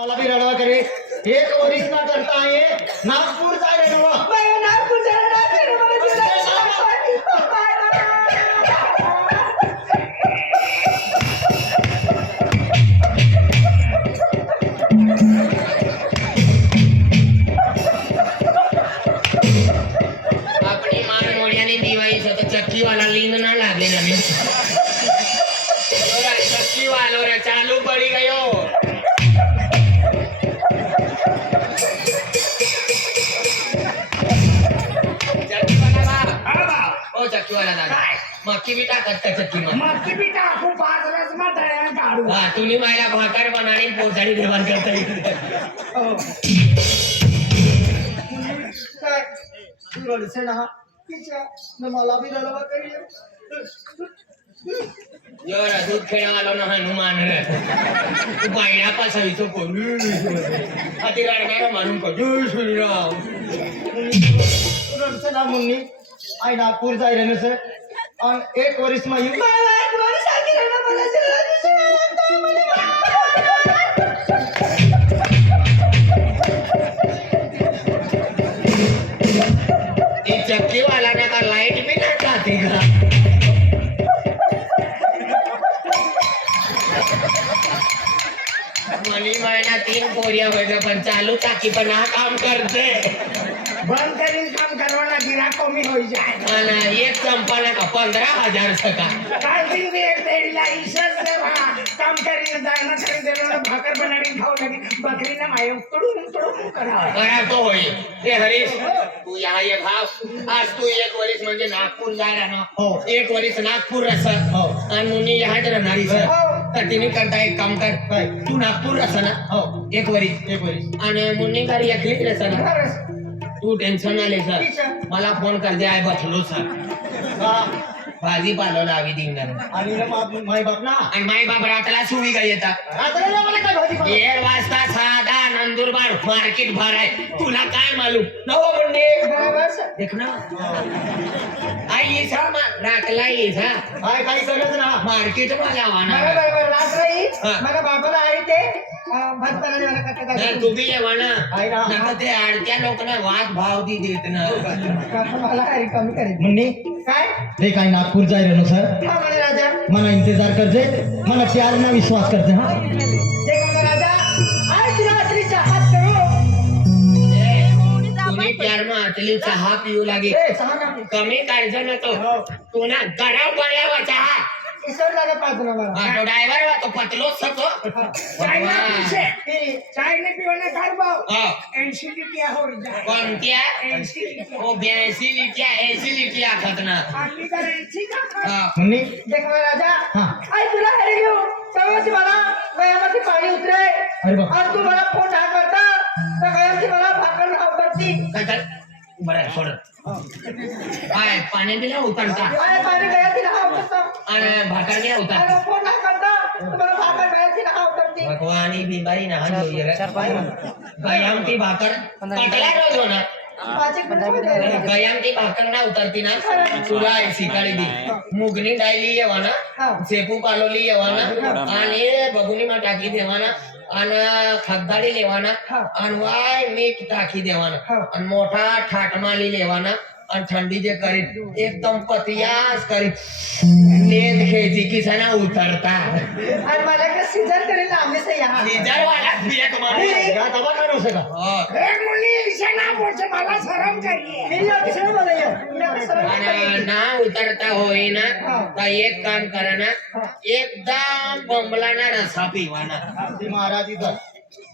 मला भी रडवा करे एक वरीस ना करता है नागपूर जाय रडवा मैं नागपूर जा रहा है मला अपनी मान मोड़ियाने दिवाई से तो चक्की वाला लिंग ना लागे ना में चक्की वालों रे चालू पड़ी गयो चक्की वाला बा ओ चक्की वाला दादा मक्की भी टाकत का चक्की में मक्की भी टाकू 5 रस में तळ्याला काढू हां तुम्ही मला भाकर बनानी पोचाडी देवान करता काय तू रडसे ना तिच्या न मला भी रडवा करे यो रा दूध खेळा वाला ना हनुमान रे तू बायडा पासवी तो कोण अति रडणारा मानून को जय श्रीराम तू रडसे ना मुन्नी आई नागपूर जाय रे सर आणि एक वरीस मा येऊ ती चक्की वाला ना का लाइट भी ना खाती का मनी महिना 3 पोरिया होते पण चालू टाकी पण हा काम करते बंद करीन काम करवाना गिराक कमी होई जाए आणि एक संपाला का 15,000 सका काय दिन एक तेडीला ईशस से वहां काम करीन दाना करीन देना भाकर बनाडी खाऊ लगी बकरी ना माय तुडून करा करा तो होई ते हरीश तू यहाँ ये भाव आज तू एक वरीस म्हणजे नागपूर जायला ना हो एक वरीस नागपूर रस हो आणि मुनी यहाँ राहणारी सर तर तिने करता एक काम कर काय तू नागपूर रस ना हो एक वरीस आणि मुन्नी गाडी एकलीच रस ना तू टेन्शन आले सर मला फोन कर दे आय बसलो सर भाजी पालो लावी दिंगर आणि माय बाप ना आणि माई बाप रातला सुवी का येतात रात्री मला काय भाजी 1 वाजता साधा नंदुरबार मार्केट भर आहे तुला काय मालूम नवो मुन्नी देख ना आई ये सा रातला ये सा काय काही करत ना मार्केट मा जावाना रात्री हा. मला बाबाला आहे ते भात करायला कट्टा नाही, तू बी येवा ना आहे ना. नका ते आडत्या लोकांना वाद भाव दी देत ना मला आहे कमी करेल मुन्नी काय ते काय नागपूर जाय रे सर हा मला राजा मना इंतजार करते मना प्यार ना विश्वास करते हाँ देख मला राजा आज रात्रीचा हात करू तुम्ही प्यार में आतली चहा पिऊ लागे ए सहा ना कमी काढजो ना तो तू ना गरम पडल्यावर चहा इसर लागे पाहतो ना मला हा, तो ड्रायव्हर वा तो पतलोच सको चाय ना पिशे चाय ने पिवणे काय भाव हा 80 लिटर हो जा कोणत्या 80 लिटर ओ 82 लिट्या 80 लिट्या खात ना आपली तर 80 का हा. मुन्नी देख मला राजा हाँ आई तुला हरे घेऊ समोरची मला गयामध्ये पाणी उतरे अरे बाप आणि तू मला फोन हा करता तर गयाची मला भाकर नाव करती काय काय बरं सोड काय पाणी दिला उतरता आणि पाणी गयाची नाव करता आणि भाकर घ्या उतर आणि फोन हा करता तुम्हाला भाकर गयाची नाव करती भगवानी बिमारी ना जो ये गयाम की भाकर कटला रोज होना पाचिक मिनिट गयाम की भाकर ना उतरती ना तुला सिकाळी दी मुगनी डायली येवाना शेपू पालोली येवाना आणि बघुनी मा टाकी देवाना आणि खगदाडी लेवाना आणि वाय मीठ टाकी देवाना आणि मोठा ठाटमाली लेवाना आणि थंडी जे करीत एकदम पतियास करीत लेन खेची किसना उतरता आणि मला का सीजन करेल आम्ही से यहाँ सीजर वाला पिया तुम्हारे क्या दबा करो से का हो एक मुली इसे ना बोलते मला शरम करिए मेरी और किसी ने बोला आणि ना उतरता होई ना तर एक काम करा ना एकदम बंबलाना रसा पिवाना ती महाराज इथं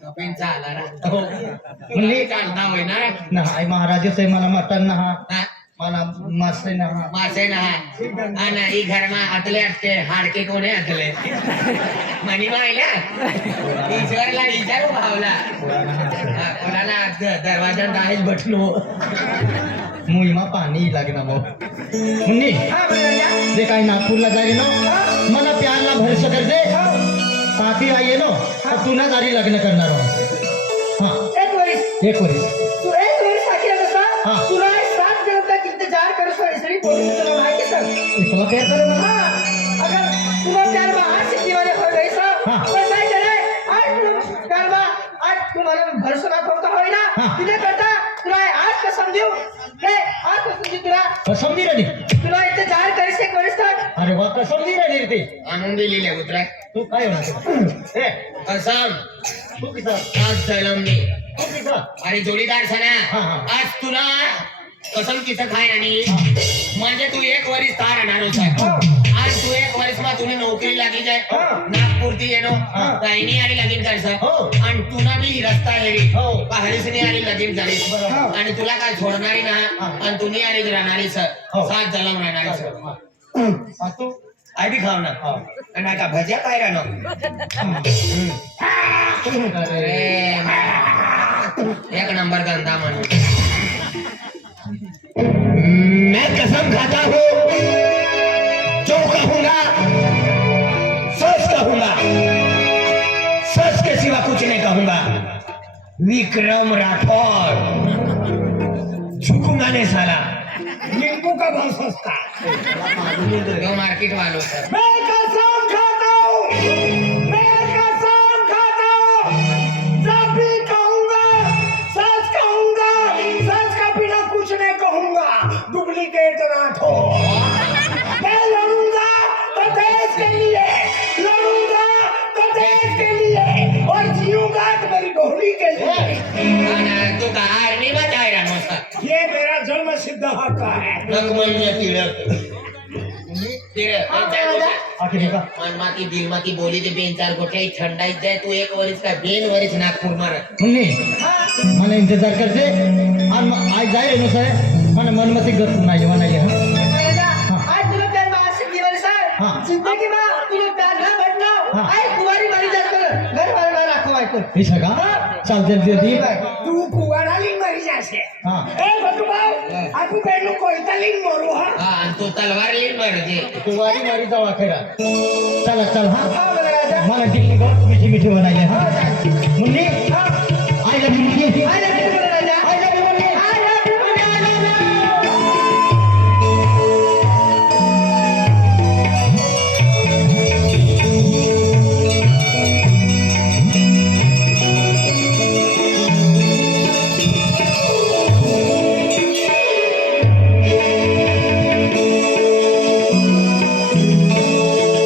कपिन चाला रा हो मुली चालता होय ना ना आई महाराज से मला मटन ना हा? मला मासे ना मासे ना आणि ही घरमा आतले असते हाडके कोणे आतले मनी मायला ईश्वरला विचारू भावला हा, कोणाला दरवाजा दाहेज बटलो मुईमा पाणी लागना भाऊ मुन्नी हाँ भैया ते काय नागपूरला जाय नो मला प्यारला भरोसा कर दे पाठी आये नो तर तू ना दारी लग्न करणार हाँ एक वरिस एक वरीस तू एक वरिस आखी रहा हाँ. तुला 7 दिन तक इंतजार करू सो इसरी बोली तुला माहिती सर इतला प्यार करो ना हाँ अगर तुला प्यार में आज सिटी वाले हो गई सब हाँ. बस आई चले आज तुला प्यार में तू मला भरसं दाखवता होय ना हा. तिथे करता तुला आज कसम देऊ नाही आज कसम देऊ तुला कसम दी रे तुला इथे जाहीर करीस एक वर्ष तक अरे वा कसम दी रे ते आणून दिलेले उतरा तू काय होणार ए कसम तू किसा आज जलमनी तू किसा अरे जोडीदार हा, सना हा. आज तुला कसम किसं खाय आणि म्हणजे तू एक वरीस तार राहणार होता आज तू एक वर्ष मा तुने नोकरी लागी जाय नागपूरती येणो ताईनी आली लगीन करसा हो. आणि तुला बी रस्ता हेरी हो. हरीसनी आली लगीन झाली बरोबर. आणि तुला काय सोडणारी ना आणि तुम्ही आली राहणारी सर हो. सात जलम राहणारी सर हा, तू आई बी खाव ना आणि आता भज्या काय राहणार अरे एक नंबर धंदा म्हणून मैं कसम खाता हूँ जो कहूंगा सच कहूंगा सच के सिवा कुछ नहीं कहूंगा विक्रम राठौर झुकूंगा नहीं साला नींबू का भाव सस्ता जो मार्केट वालों सर मैं कसम खाता हूँ मैं कसम खाता हूँ जब भी कहूंगा सच का बिना कुछ नहीं कहूंगा डुप्लीकेट राठौर मैं लड़ूंगा तो देश के लिए लड़ूंगा तो देश के लिए और जीऊंगा तो मेरी डोली के लिए तू का आर्मी में जाए रहा सर ये मेरा जन्म सिद्ध हक है रंगमंच तिलक आखिर का मनमाती दिलमाती बोली ते बेन चार गोटे थंडाईत जाय तू एक वरीस का बेन वरीस नागपूर मार मुन्नी मला इंतजार करते आणि आज जाय रे सर मला मनमती गत नाही म्हणाले आज तुला प्यार मासिक दिवस हा. आहे जिंदगी मा तुला प्यार ना भेटना हा. आई कुवारी मरी जास्त घर भरना राखो ऐकून हे सगळा चालते ती तू कुवाराली मरी जासे हा ए बटुभाऊ आपू बेनू कोयताली मरू हा हा आणि तो तलवार लिहिन मारते कुवारी मारी जावा खेळा चला चल हा हा बघा राजा मला दिल्ली गत मिठी मिठी बनायले हा मुन्नी हा